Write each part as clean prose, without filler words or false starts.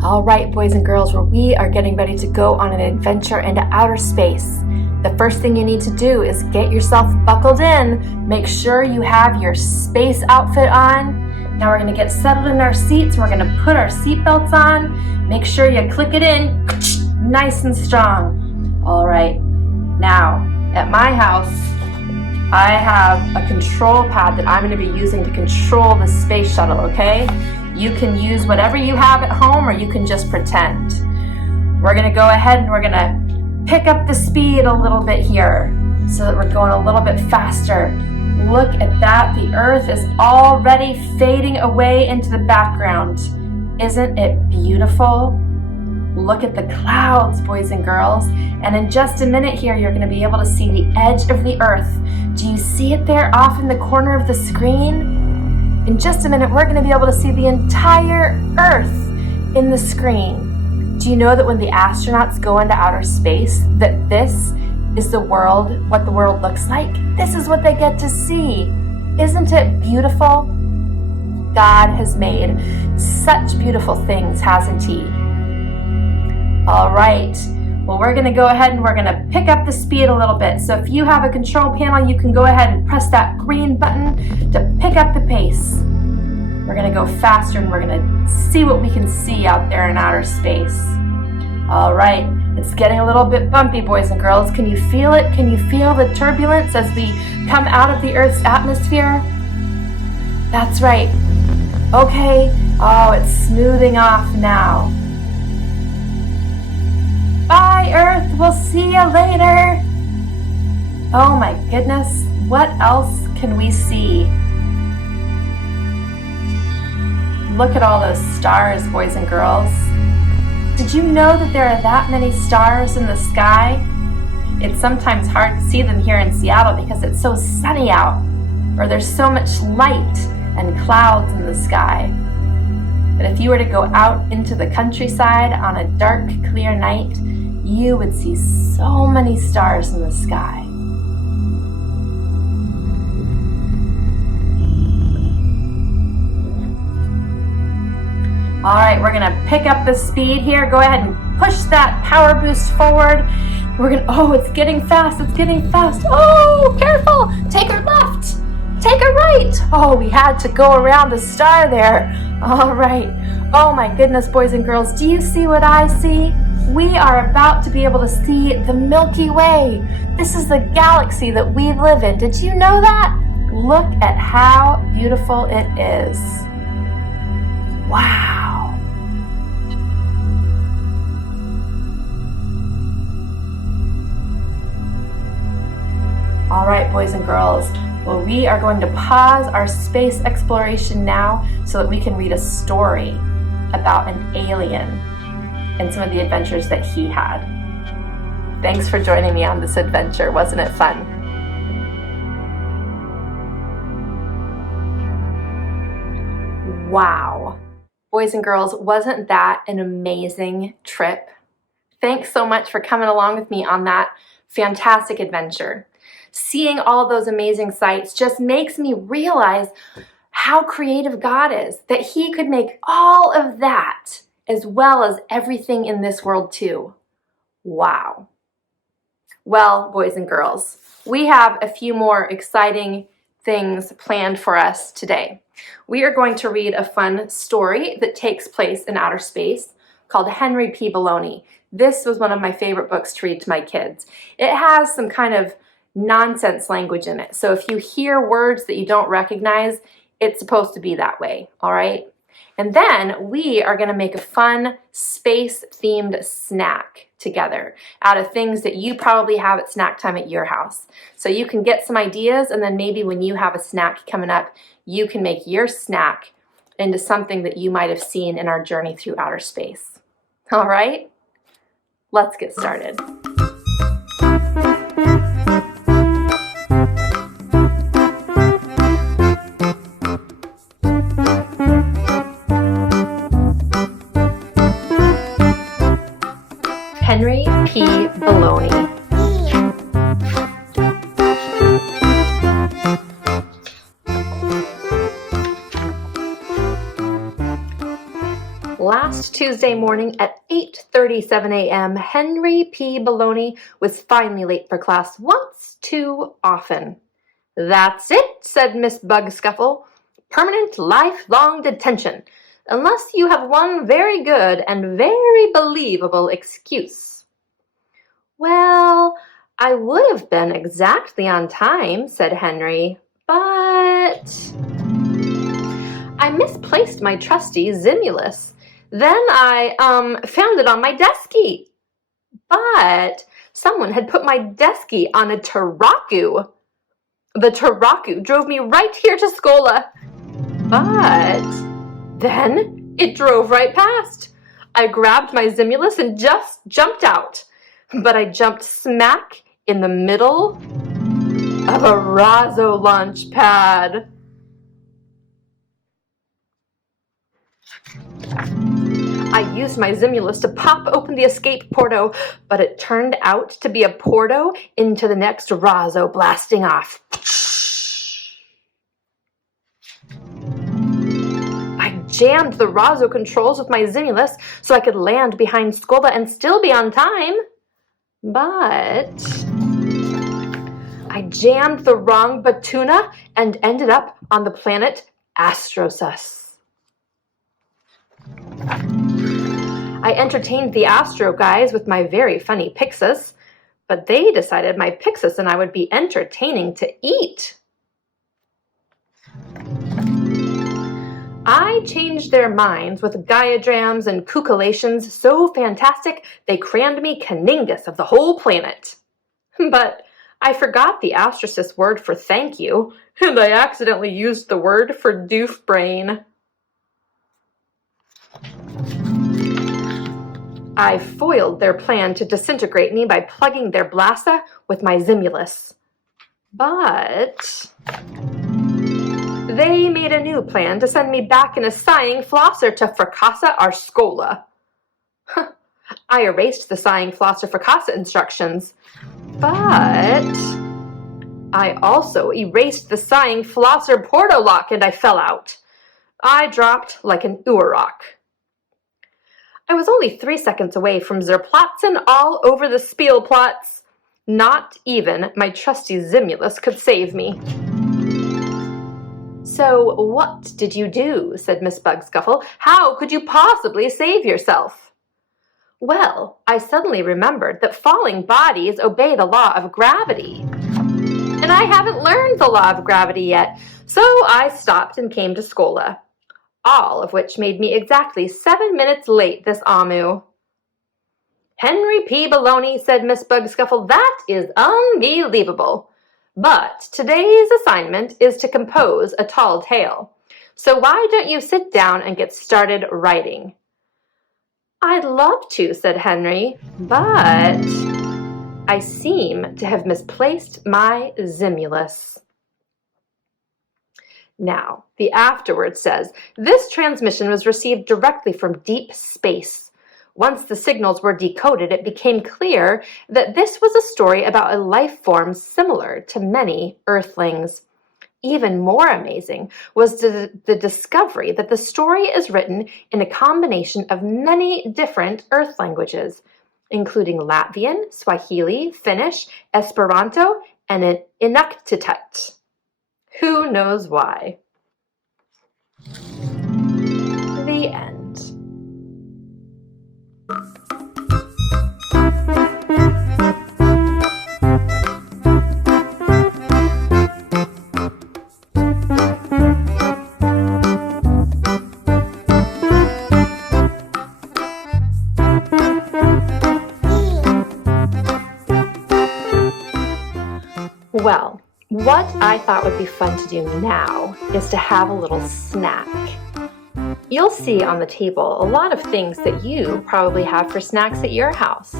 All right, boys and girls, we are getting ready to go on an adventure into outer space. The first thing you need to do is get yourself buckled in. Make sure you have your space outfit on. Now we're going to get settled in our seats. We're going to put our seatbelts on. Make sure you click it in nice and strong. All right. Now, at my house, I have a control pad that I'm going to be using to control the space shuttle, okay? You can use whatever you have at home, or you can just pretend. We're going to go ahead and we're going to pick up the speed a little bit here so that we're going a little bit faster. Look at that. The Earth is already fading away into the background. Isn't it beautiful? Look at the clouds, boys and girls. And in just a minute here, you're going to be able to see the edge of the Earth. Do you see it there off in the corner of the screen? In just a minute, we're going to be able to see the entire Earth in the screen. Do you know that when the astronauts go into outer space, that this is the world, what the world looks like? This is what they get to see. Isn't it beautiful? God has made such beautiful things, hasn't He? All right. Well, we're going to go ahead and we're going to pick up the speed a little bit. So if you have a control panel, you can go ahead and press that green button to pick up the pace. We're going to go faster and we're going to see what we can see out there in outer space. All right. It's getting a little bit bumpy, boys and girls. Can you feel it? Can you feel the turbulence as we come out of the Earth's atmosphere? That's right. Okay. Oh, it's smoothing off now. Bye, Earth. We'll see you later. Oh my goodness. What else can we see? Look at all those stars, boys and girls. Did you know that there are that many stars in the sky? It's sometimes hard to see them here in Seattle because it's so sunny out, or there's so much light and clouds in the sky. But if you were to go out into the countryside on a dark, clear night, you would see so many stars in the sky. All right, we're gonna pick up the speed here. Go ahead and push that power boost forward. Oh, it's getting fast, it's getting fast. Oh, careful, take her left, take her right. Oh, we had to go around a star there. All right, oh my goodness, boys and girls, do you see what I see? We are about to be able to see the Milky Way. This is the galaxy that we live in. Did you know that? Look at how beautiful it is. Wow. All right, boys and girls. Well, we are going to pause our space exploration now so that we can read a story about an alien and some of the adventures that he had. Thanks for joining me on this adventure. Wasn't it fun? Wow. Boys and girls, wasn't that an amazing trip? Thanks so much for coming along with me on that fantastic adventure. Seeing all of those amazing sights just makes me realize how creative God is, that He could make all of that as well as everything in this world too. Wow. Well, boys and girls, we have a few more exciting things planned for us today. We are going to read a fun story that takes place in outer space called Henry P. Baloney. This was one of my favorite books to read to my kids. It has some kind of nonsense language in it. So if you hear words that you don't recognize, it's supposed to be that way, all right? And then we are going to make a fun space-themed snack together out of things that you probably have at snack time at your house. So you can get some ideas, and then maybe when you have a snack coming up, you can make your snack into something that you might have seen in our journey through outer space. All right? Let's get started. Last Tuesday morning at 8:37 a.m., Henry P. Baloney was finally late for class once too often. "That's it," said Miss Bugscuffle. "Permanent lifelong detention, unless you have one very good and very believable excuse." "Well, I would have been exactly on time," said Henry, "but I misplaced my trusty Zimulus. Then I, found it on my deskie. But someone had put my deskie on a Taraku. The Taraku drove me right here to Skola. But then it drove right past. I grabbed my Zimulus and just jumped out. But I jumped smack in the middle of a Razzo launch pad." "I used my Zimulus to pop open the escape porto, but it turned out to be a porto into the next Razzo blasting off. I jammed the Razzo controls with my Zimulus so I could land behind Skola and still be on time. But I jammed the wrong Batuna and ended up on the planet Astrosus. I entertained the Astro guys with my very funny Pixus, but they decided my Pixus and I would be entertaining to eat. I changed their minds with Gaiadrams and cuculations so fantastic they crammed me caningus of the whole planet. But I forgot the Astrosis word for thank you, and I accidentally used the word for doof brain. I foiled their plan to disintegrate me by plugging their blasta with my Zimulus. But they made a new plan to send me back in a sighing flosser to Fracassa our Skola. I erased the sighing flosser Fracassa instructions, but I also erased the sighing flosser porto lock and I fell out. I dropped like an Urok. I was only 3 seconds away from Zerplatzen all over the Spielplatz. Not even my trusty Zimulus could save me. "So what did you do?" said Miss Bugscuffle. "How could you possibly save yourself?" "Well, I suddenly remembered that falling bodies obey the law of gravity. And I haven't learned the law of gravity yet, so I stopped and came to Skola. All of which made me exactly 7 minutes late this Amu." "Henry P. Baloney," said Miss Bugscuffle, "that is unbelievable. But today's assignment is to compose a tall tale. So why don't you sit down and get started writing?" "I'd love to," said Henry, "but I seem to have misplaced my Zimulus." Now, the afterword says, "This transmission was received directly from deep space. Once the signals were decoded, it became clear that this was a story about a life form similar to many Earthlings. Even more amazing was the discovery that the story is written in a combination of many different Earth languages, including Latvian, Swahili, Finnish, Esperanto, and Inuktitut. Who knows why?" The end. Well, what I thought would be fun to do now is to have a little snack. You'll see on the table a lot of things that you probably have for snacks at your house.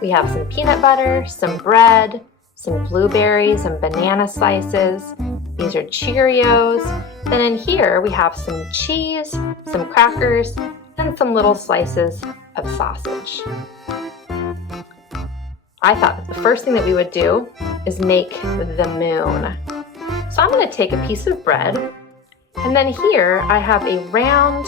We have some peanut butter, some bread, some blueberries and banana slices. These are Cheerios. Then in here we have some cheese, some crackers, and some little slices of sausage. I thought that the first thing that we would do is make the moon. So I'm going to take a piece of bread, and then here I have a round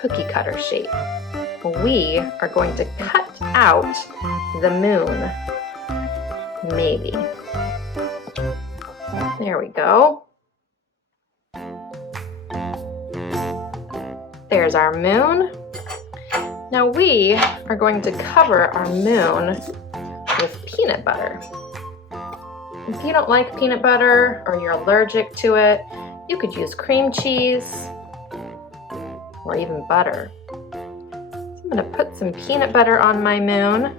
cookie cutter shape. We are going to cut out the moon. Maybe. There we go. There's our moon. Now we are going to cover our moon with peanut butter. If you don't like peanut butter or you're allergic to it, you could use cream cheese or even butter. So I'm going to put some peanut butter on my moon.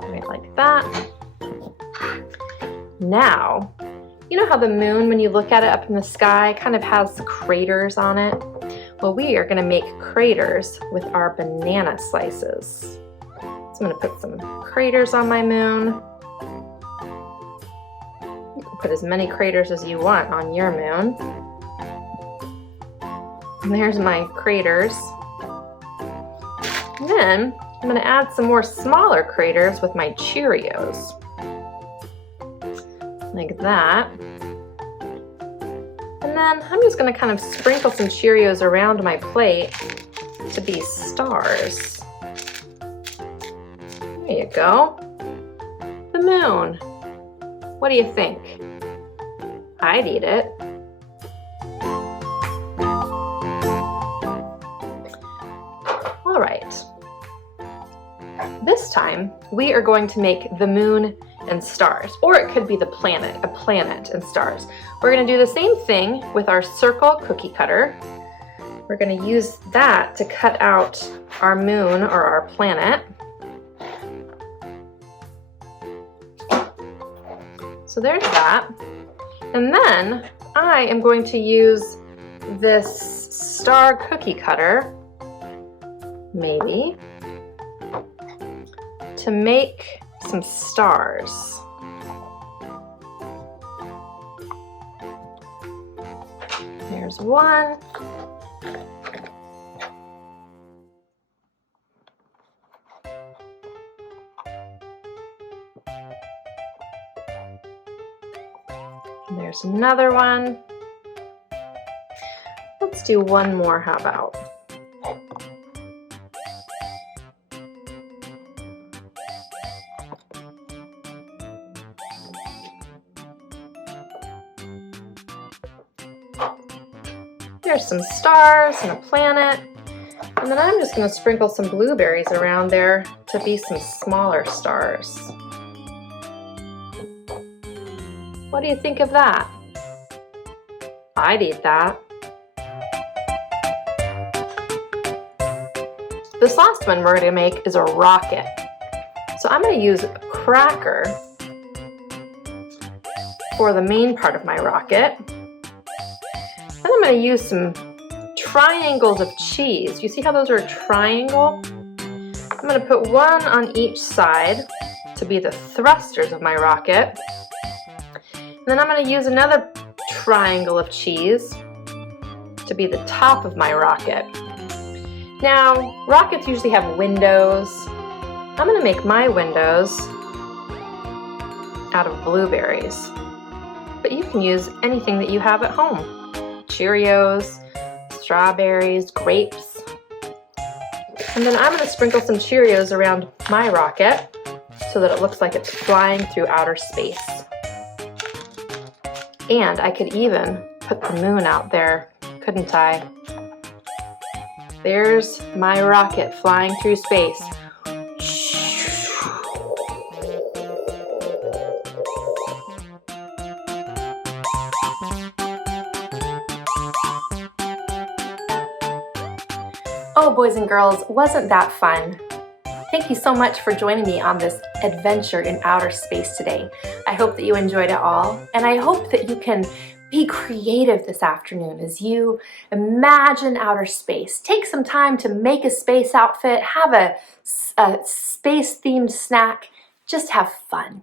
Right like that. Now, you know how the moon, when you look at it up in the sky, kind of has craters on it? Well, we are going to make craters with our banana slices. So I'm going to put some craters on my moon. You can put as many craters as you want on your moon. And there's my craters. And then I'm going to add some more smaller craters with my Cheerios. Like that. And then I'm just going to kind of sprinkle some Cheerios around my plate to be stars. There you go. The moon. What do you think? I'd eat it. All right. This time we are going to make the moon and stars, or it could be the planet, a planet and stars. We're going to do the same thing with our circle cookie cutter. We're going to use that to cut out our moon or our planet. So there's that. And then I am going to use this star cookie cutter, maybe, to make some stars. There's one. There's another one. Let's do one more, how about? There's some stars and a planet. And then I'm just going to sprinkle some blueberries around there to be some smaller stars. What do you think of that? I'd eat that. This last one we're going to make is a rocket. So I'm going to use a cracker for the main part of my rocket. Then I'm going to use some triangles of cheese. You see how those are a triangle? I'm going to put one on each side to be the thrusters of my rocket. And then I'm going to use another triangle of cheese to be the top of my rocket. Now, rockets usually have windows. I'm going to make my windows out of blueberries. But you can use anything that you have at home. Cheerios, strawberries, grapes. And then I'm going to sprinkle some Cheerios around my rocket so that it looks like it's flying through outer space. And I could even put the moon out there, couldn't I? There's my rocket flying through space. Oh, boys and girls, wasn't that fun? Thank you so much for joining me on this adventure in outer space today. I hope that you enjoyed it all, and I hope that you can be creative this afternoon as you imagine outer space. Take some time to make a space outfit, have a space-themed snack, just have fun.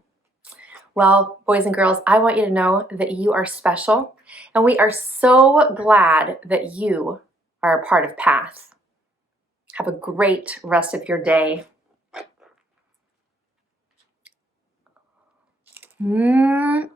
Well, boys and girls, I want you to know that you are special, and we are so glad that you are a part of PATH. Have a great rest of your day. Mmm.